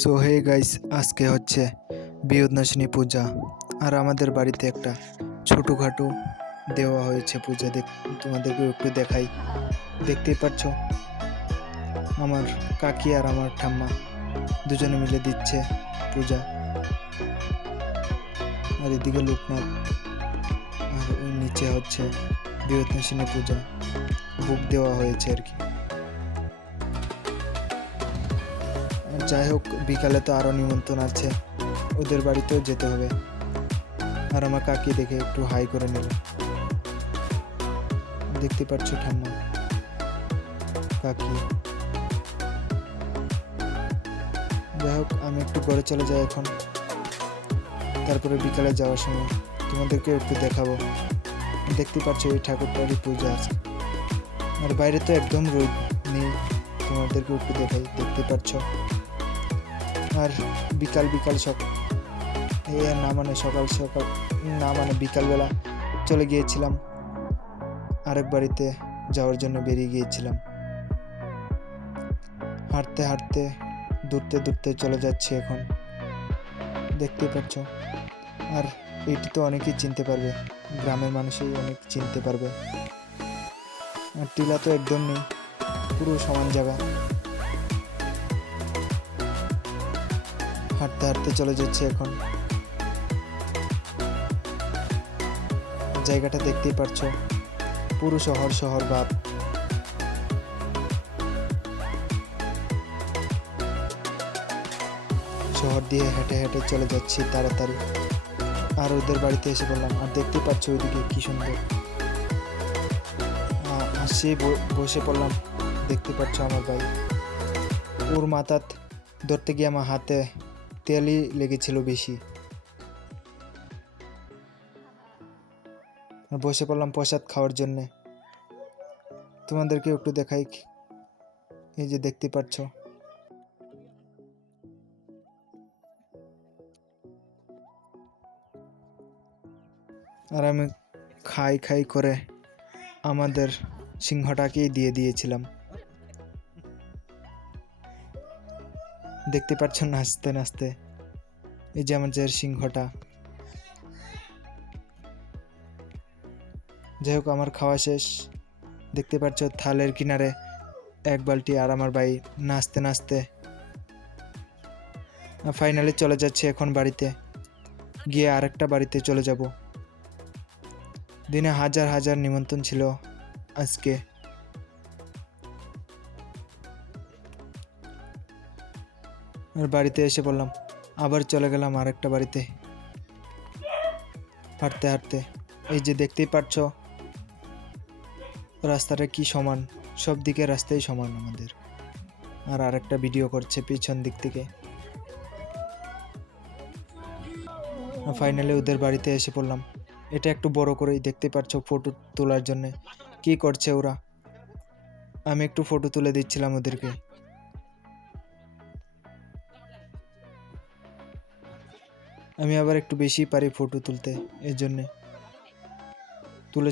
So hey guys, আজকে হচ্ছে বিপদনাশিনী পূজা। আর আমাদের বাড়িতে একটা ছোটোখাটো দেওয়া হয়েছে পূজা। তোমাদেরকে একটু দেখাই। দেখতেই পাচ্ছ আমার কাকি আর আমার ঠাম্মা দুজনে মিলে দিচ্ছে পূজা। আর এদিকে লোকনাথ, আর ওই নিচে হচ্ছে বিপদনাশিনী পূজা বুক দেওয়া হয়েছে আর কি। যাই হোক, বিকালে তো আরও নিমন্ত্রণ আছে, ওদের বাড়িতেও যেতে হবে। আর আমার কাকি দেখে একটু হাই করে নিল। দেখতে পাচ্ছ ঠাম্মা, কাকি। যাই হোক, আমি একটু ঘরে চলে যাই এখন। তারপরে বিকালে যাওয়ার সময় তোমাদেরকে একটু দেখাবো। দেখতে পাচ্ছ এই ঠাকুরটারই পূজা আছে। আর বাইরে তো একদম রোদ নেই, তোমাদেরকে একটু দেখাই। দেখতে পাচ্ছ। আর বিকাল বিকাল সকাল বিকালবেলা চলে গিয়েছিলাম আরেক বাড়িতে যাওয়ার জন্য বেরিয়ে গিয়েছিলাম। হাঁটতে হাঁটতে দূরতে দূরতে চলে যাচ্ছি এখন। দেখতে পাচ্ছ। আর এটি তো অনেকেই চিনতে পারবে, গ্রামের মানুষই অনেক চিনতে পারবে। আর টিলা তো একদম নেই, পুরো সমান জায়গা। হাঁটতে হাঁটতে চলে যাচ্ছে এখন। জায়গাটা দেখতেই পাচ্ছ, পুরো শহর ভাব। শহর দিয়ে হেঁটে হেঁটে চলে যাচ্ছি তাড়াতাড়ি। আর ওদের বাড়িতে এসে বললাম। আর দেখতে পাচ্ছ ওইদিকে কি সুন্দর। হাসি বসে পড়লাম। দেখতে পাচ্ছ আমার ভাই, ওর মাথাত ধরতে গিয়ে আমার হাতে তেলই লেগেছিল বেশি। বসে পড়লাম প্রসাদ খাওয়ার জন্যে। তোমাদেরকে একটু দেখাই। এই যে দেখতে পাচ্ছ। আর আমি খাই করে আমাদের সিংহটাকেই দিয়ে দিয়েছিলাম। দেখতে পাচ্ছ নাচতে নাচতে। এই যে আমাদের সিংহটা। যাই হোক, আমার খাওয়া শেষ। দেখতে পাচ্ছ থালের কিনারে এক বালতি। আর আমার ভাই নাচতে নাচতে ফাইনালি চলে যাচ্ছে এখন বাড়িতে। গিয়ে আরেকটা বাড়িতে চলে যাব। দিনে হাজার হাজার নিমন্ত্রণ ছিল আজকে। আর বাড়িতে এসে বললাম, আবার চলে গেলাম আরেকটা বাড়িতে হাঁটতে হাঁটতে। এই যে দেখতেই পাচ্ছ রাস্তাটা কি সমান, সব দিকে রাস্তাই সমান আমাদের। আর আরেকটা ভিডিও করছে পিছন দিক থেকে। ফাইনালি ওদের বাড়িতে এসে পড়লাম। এটা একটু বড় করেই, দেখতে পাচ্ছ, ফটো তোলার জন্য কি করছে ওরা। আমি একটু ফটো তুলে দিচ্ছিলাম ওদেরকে। আমি আবার একটু বেশি পারি ফটো তুলতে, এর জন্যে তুলে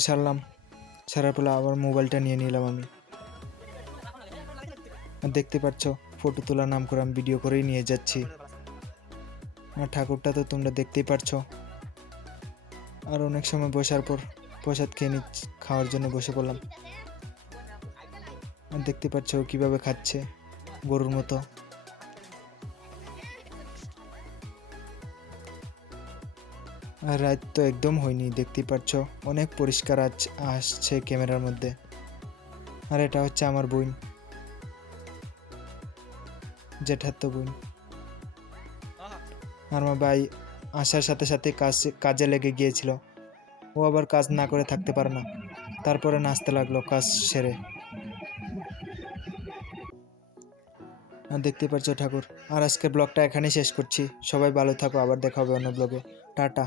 ছাড়ার পরে আবার মোবাইলটা নিয়ে নিলাম আমি। আর দেখতে পাচ্ছ ফটো তোলার নাম করে আমি ভিডিও করেই নিয়ে যাচ্ছি। আর ঠাকুরটা তো তোমরা দেখতেই পারছো। আর অনেক সময় বসার পর প্রসাদ খাওয়ার জন্য বসে পড়লাম। আর দেখতে পাচ্ছ কিভাবে খাচ্ছে গরুর মতো। আর রাত তো একদম হয়নি, দেখতেই পাচ্ছ অনেক পরিষ্কার আসছে ক্যামেরার মধ্যে। আর এটা হচ্ছে আমার বোন, জেঠাতো বোন। আর আমার ভাই আসার সাথে সাথে কাজে লেগে গিয়েছিল। ও আবার কাজ না করে থাকতে পারে না, তারপরে নাচতে লাগলো কাজ সেরে। আর দেখতে পাচ্ছ ঠাকুর। আর আজকের ব্লগটা এখানেই শেষ করছি। সবাই ভালো থাকো, আবার দেখা হবে অন্য ব্লগে। টাটা।